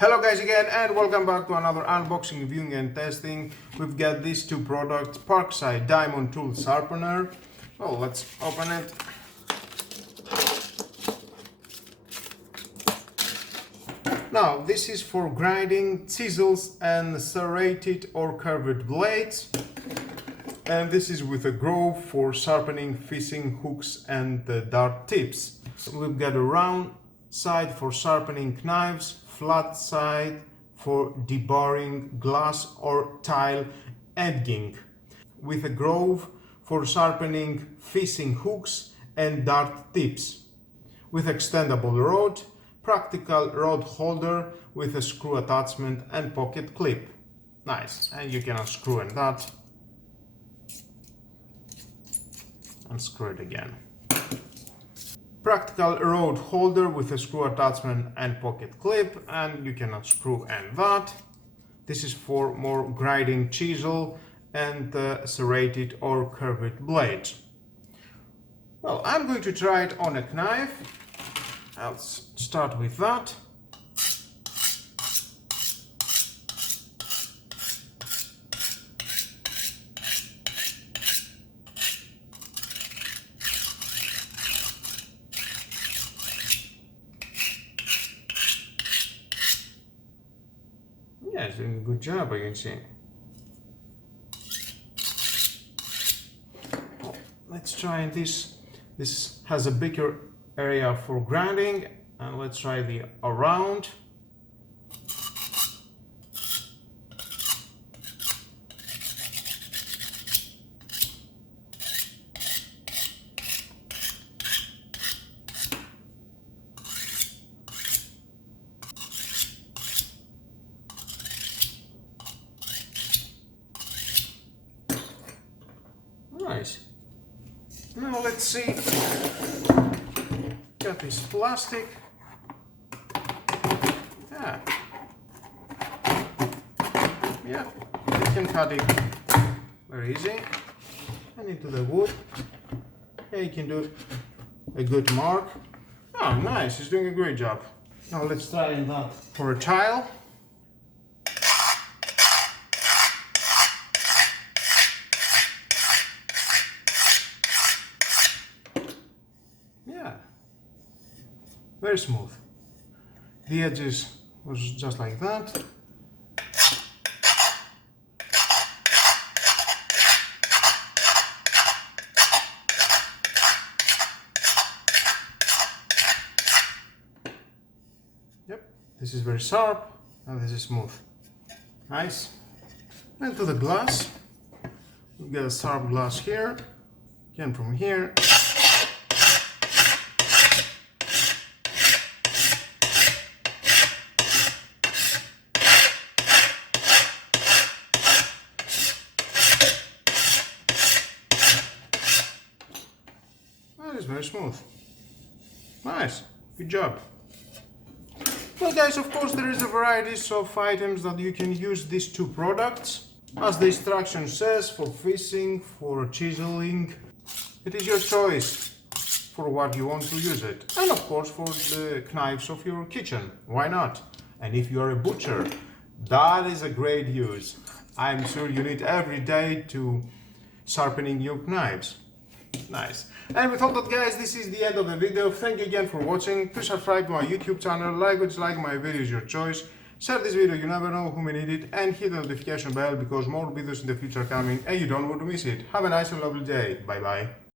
Hello guys again and welcome back to another unboxing, reviewing and testing. We've got these two products, Parkside Diamond Tool Sharpener. Well, let's open it. Now, this is for grinding chisels and serrated or curved blades. And this is with a groove for sharpening fishing hooks and dart tips. We've got a round side for sharpening knives, flat side for deburring glass or tile edging, with a groove for sharpening fishing hooks and dart tips, with extendable rod, practical rod holder with a screw attachment and pocket clip. Nice, and you can unscrew in that and screw it again. Practical rod holder with a screw attachment and pocket clip, and you can unscrew and that. This is for more grinding chisel and serrated or curved blades. Well, I'm going to try it on a knife. Let's start with that. Yeah, it's doing a good job, I can see. Well, let's try this. This has a bigger area for grinding, and let's try the around. Nice. Now let's see. Got this plastic. Yeah, you can cut it very easy. And into the wood. Yeah, you can do a good mark. Oh, nice, it's doing a great job. Now let's try that for a tile. Yeah, very smooth. The edges was just like that. Yep, this is very sharp and this is smooth. Nice. And to the glass, we've got a sharp glass here. Again from here. That is very smooth. Nice, good job. Well guys, of course there is a variety of items that you can use these two products. As the instruction says, for fishing, for chiseling, it is your choice for what you want to use it. And of course for the knives of your kitchen, why not? And if you are a butcher, that is a great use. I'm sure you need every day to sharpening your knives. Nice. And with all that guys, this is the end of the video. Thank you again for watching. Please subscribe to my YouTube channel, like or dislike my videos, your choice. Share this video, you never know who may need it, and hit the notification bell because more videos in the future are coming and you don't want to miss it. Have a nice and lovely day. Bye bye.